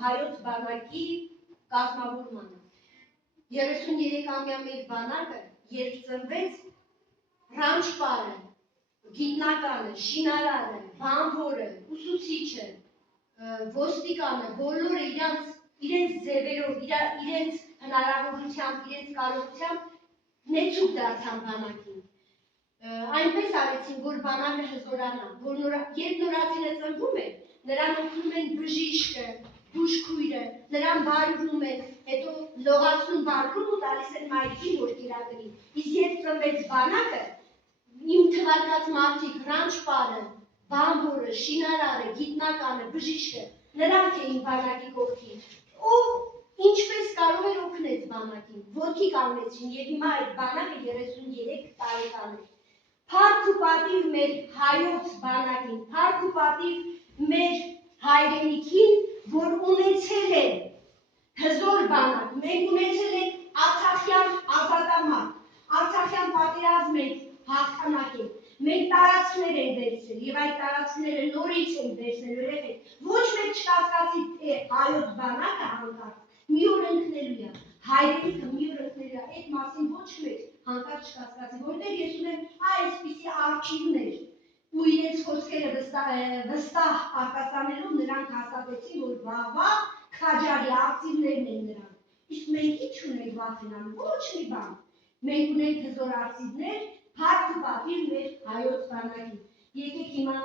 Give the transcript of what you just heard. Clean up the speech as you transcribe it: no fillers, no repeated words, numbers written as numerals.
հայոց բանակի կազմավորմանը։ 33-ամյա մեր բանակը, երբ ծնվեց, ռանչպարը, գիտնականը, շինարանը, բանվորը, ոստիկանը, բոլորը իրենց ձևերով, իրենց հնարավորությամբ, իրենց կարողությամբ նեցուկ դարձան բանակին։ Այնպես արեցին, որ բանակը հզորանա, որ երբ նորածինը ծնվում է, նրան օգնում են բժիշկը, բուժքույրը, նրան բարուրում են, հետո լողացնում բարկում ու տալիս են մայրիկին, որ կիրակրի։ Իսկ երբ ծնվեց բանակը, իմ թվարկած մարդիկ, ռանչպարը, բամբորը, շինարարը, գիտնականը, բժիշկը, նրանք էին բանակի կողքին։ Ով ինչպես կարող էր օգնեց բանակին, ոտքի կանգնեցին եւ հիմա այդ բանակը 33 տարեկան է։ Փառք ու պատիվ մեր հայոց բանակին, փառք ու պատիվ մեր հայրենիքին, որ ունեցել է հզոր բանակ, մենք ունեցել ենք Արցախյան ազատամարտ, Արցախյան պատերազմ ենք հաղթանակել, մենք տարածքներ ենք վերցրել եւ այդ տարածքները նորից ենք վերցնել, երեք ոչ մեկ չկասկածի թե հայոց բանակը հանկարծ մի օր ընկնելու է, հայրենիքը մի օր ընկնելու է, այդ մասին ոչ մեկ հանկարծ չկասկածի, որտեղ ես ունեմ այսպիսի արխիվներ ու իրենց խոսքերը վստահ արտասանելով նրանք հաստատեցին, որ վաղվա քաջարի ակտիվներն են նրանք, իսկ մենք ինչ ունենք վախենալու, ոչ մի բան, մենք ունենք հզոր ակտիվներ, փառք ու պատիվ մեր հայոց բանակին, եկեք հիմա